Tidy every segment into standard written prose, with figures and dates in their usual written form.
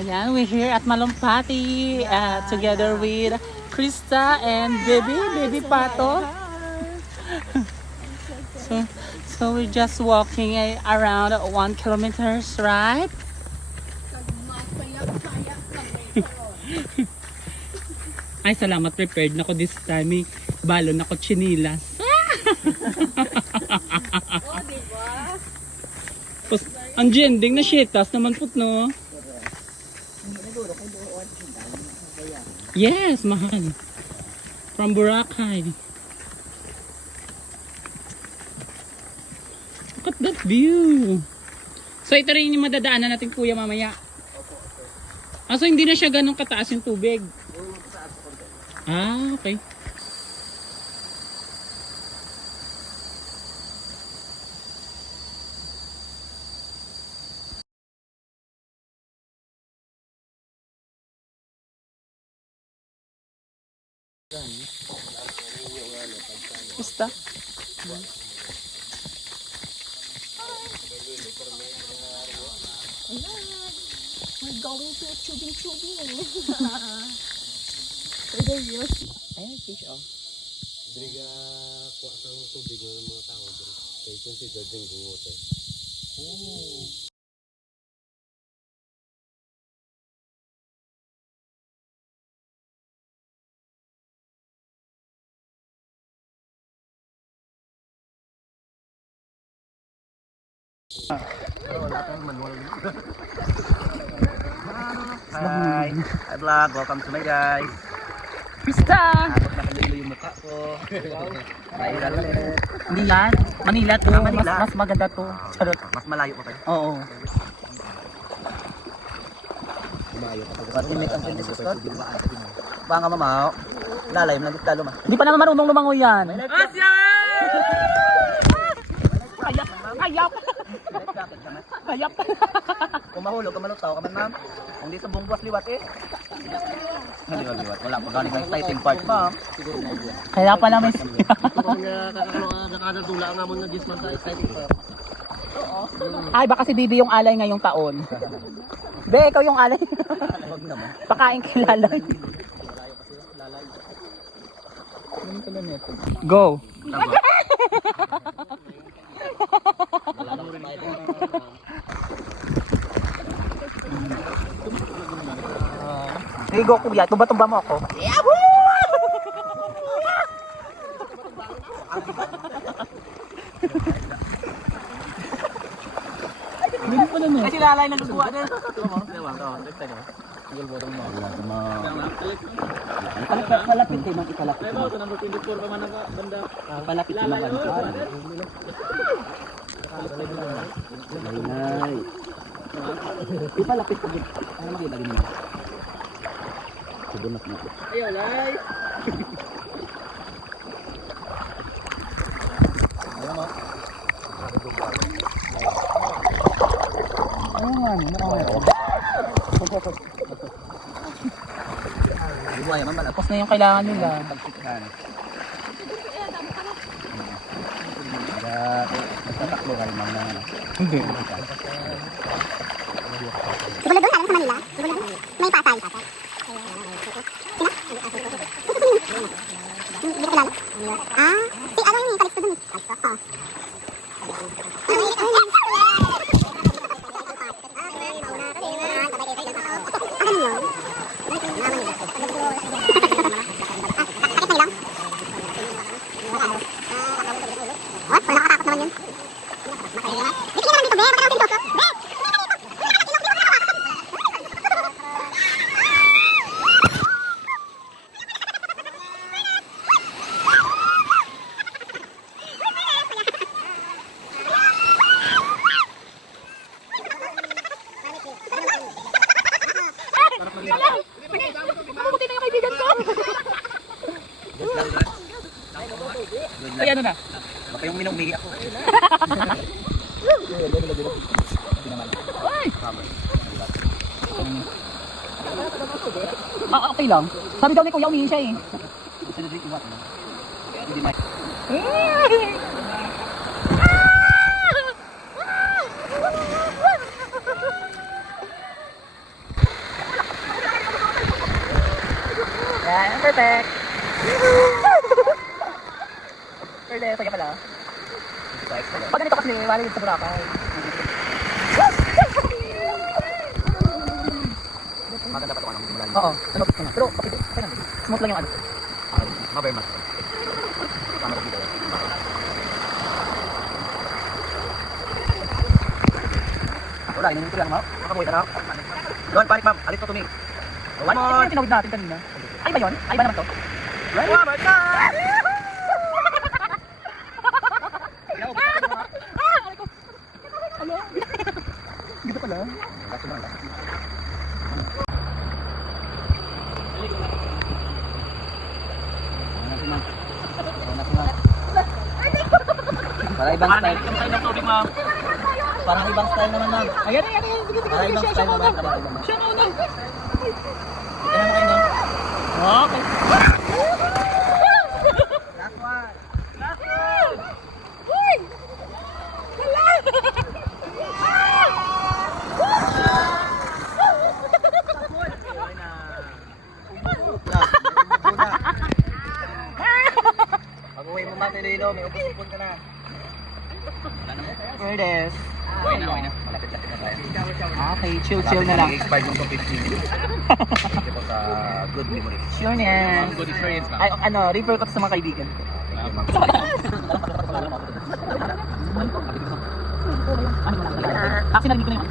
Ayan, we're here at Malumpati together with Krista and baby Pato. So we're just walking around 1 kilometers, right? Ay, salamat, prepared na ko this time. May balon ako chinilas. Oh, diba? Tapos, ang jending na shetas naman po, no? Yes, mahal. From Boracay. Look at that view. So ito rin yung madadaanan natin, kuya, mamaya. So hindi na siya ganun kataas yung tubig. Ah, okay. Basta. We're going to tubing. Pwede yun. Ayan, fish off. Driga kuha sa tubig ng mga tao dyan. Kaya consider drinking water. Hi! Hi vlog! Welcome to my guys! Krista! Abot na kalilo yung mukha ko. Viral ulit. Hindi yan. Manila to. Manila. Mas maganda to. Charot. Mas malayo pa tayo. Oo. Patimit ang pintis ko. Baka mamaw. Lalay mo lang dito talo ma. Hindi pa naman marunong lumangoy yan. Asya! Hayap! Hayap! Kung mahulog ka malutaw ka man ma'am. Kung di sa buong buwas liwat eh. Liwat. Wala pa galing ang exciting part ma'am. Kaya pala may... Nakadadula nga mo na gisman sa exciting part. Ay, baka si Bibi yung alay ngayong taon. Be, ikaw yung alay. Huwag naman. Pakain kilala. Go! Hey, go kuya, tumba-tumba mo ako. Ay, silalay ng lubuwa din. Palapit kayo ng ikalapit. Palapit kayo ng Ay. Ipalapit ko din. Para makita din naman. Subunat na. Ayun, ay. Buhay man Tapos na yung kailangan nila. pagsikhan. Nagtatakbo ka rin man lang. Hindi. Siguro doon, sa Manila. May Pasay. Hindi ko kilala. Si ano yung kalis ko dun. Ano yun? What? Wala nakatakot naman yun. Bibigyan naman dito, be. Bakit naman dito? Be! Mabuti na yung kaibigan ko. Ay, ano na? Baka yung minumigi ako. Ay! Okay lang. Sabi daw ni Kuya, umihi siya eh. Hindi may... Perfect! Perfect, kaya pala. Pag ganito kasi, wala yun sa Boracay. Maganda pa ito anong malalim. Oo, ano ito na. Pero, okay lang. Smooth lang yung ano. Maber max. Tama ko dito. Wala, inunin ko lang, ma'am. Makabuhay ka na. Doon, panik, ma'am. Alis ko to me. One more. Ano yung tinawid natin kanina? Ay ba yun? Ay ba naman to? Right? Wow, my God! Gito pala. Gasto na lang. Para ibang style. Parang ibang style naman, ma'am. Ayan, ayan, ayan. Sige, sige, Para sige. ibang Siya, style siya, naman. siya. Siya, una. Kaya mo kayo, ma'am. Okay. Last one. Pag-uwi mo, ma'am, Iloilo, may upos-upon ka na. Where this? Okay na. Malapit-lapit na tayo. Okay, chill na lang. Expired yung 250. Ito sa good memory. Sure na. Good experience, ma'am. Ay, ano, refer ko to sa mga kaibigan ko. Kasi narinig ko na yun.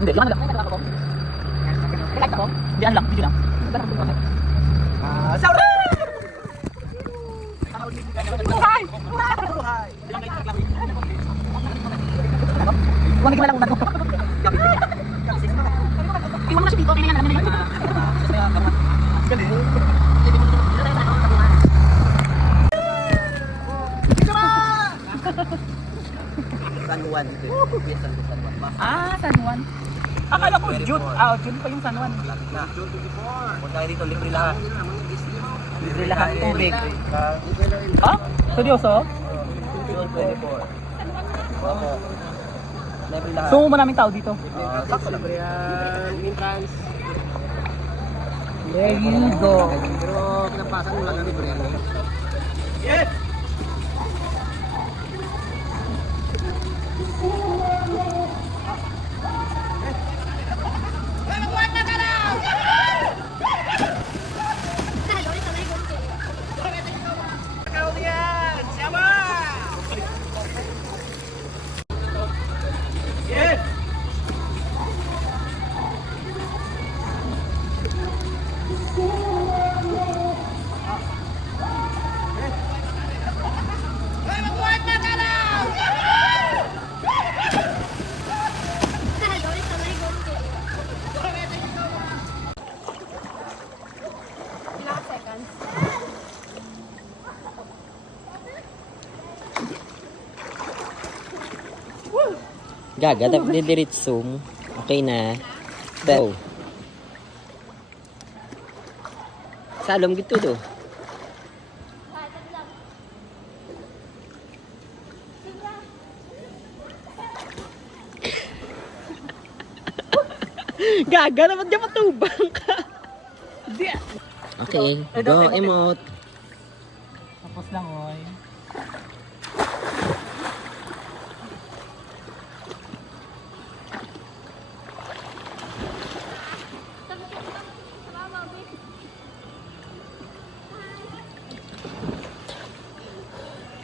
Hindi, yung ano lang. Like ako? Hindi, ano lang, video lang. Saura! Buhay! Huwag na lang kung bago. Iwan mo na siya dito, kaya na yan. San Juan. San Juan. Ah, San Juan. Akala ko June. Ah, June pa yung San Juan. Na. Punta kayo dito, libre lahat. Libre lahat tubig. Ah? Seryoso? June 24. Opo. Libre lahat. So, maraming tao dito. Sakto lang. Entrance. There you go. Pero kinapasan mo lang ang libre yan. Yes! Gaga, dapat didiritso mo. Okay na. Go. Salom gitu tuh. Gaga naman dyan matubang ka. Di. Okay, go emote. Tapos lang, oy.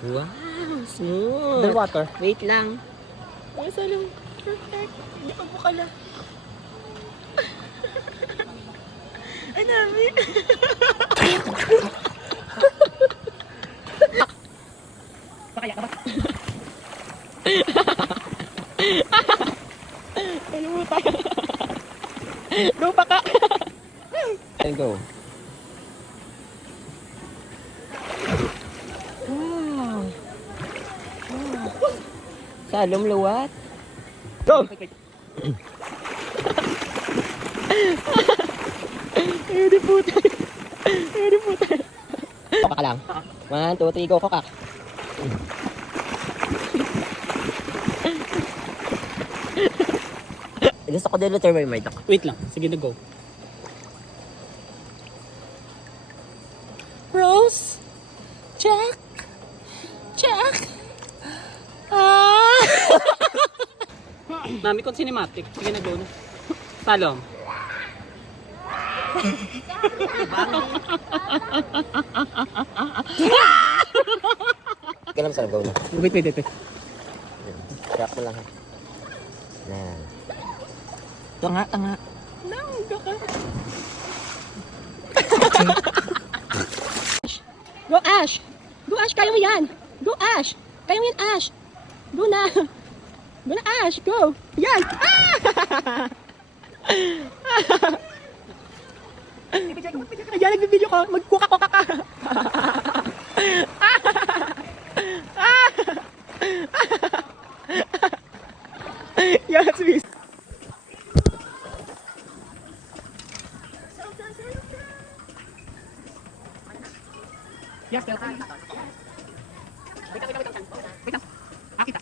Wow, smooth. Underwater. Wait lang. Ay, salom. Perfect. Hindi pa bukala. Ay, nami. Pakaya ka ba? Ano mo tayo? Go pa ka. And go. Salom luwat. Go! Hindi po tayo. Hindi po tayo. Kokak lang. 1, 2, 3, go kokak. Gusto ko din Luther Mermaid ako. Wait lang. Sige na, go. Nami kong cinematic. Sige na, go na. Talong. Ganun sa gaw na. Wait. Tap mo lang ha. Yan. Tanga. Nangga ka. Go Ash! Go Ash, kaya mo yan! Go Ash! Kaya mo yan Ash! Go na! Go na Ash! Go! Yan! Ayan, nagbibideo ko. Magkuka-kuka ka. Yes, miss. Yes, pero kaya. Wait lang. Akita.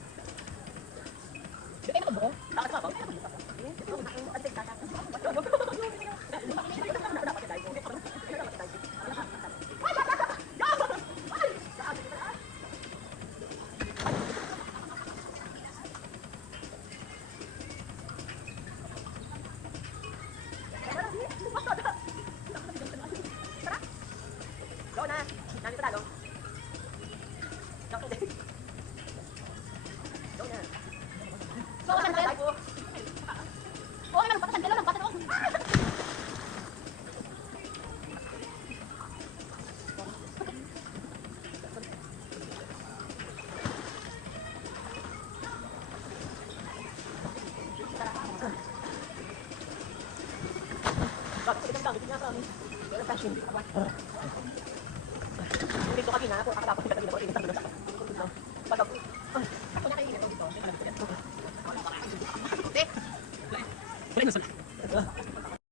Wala na sa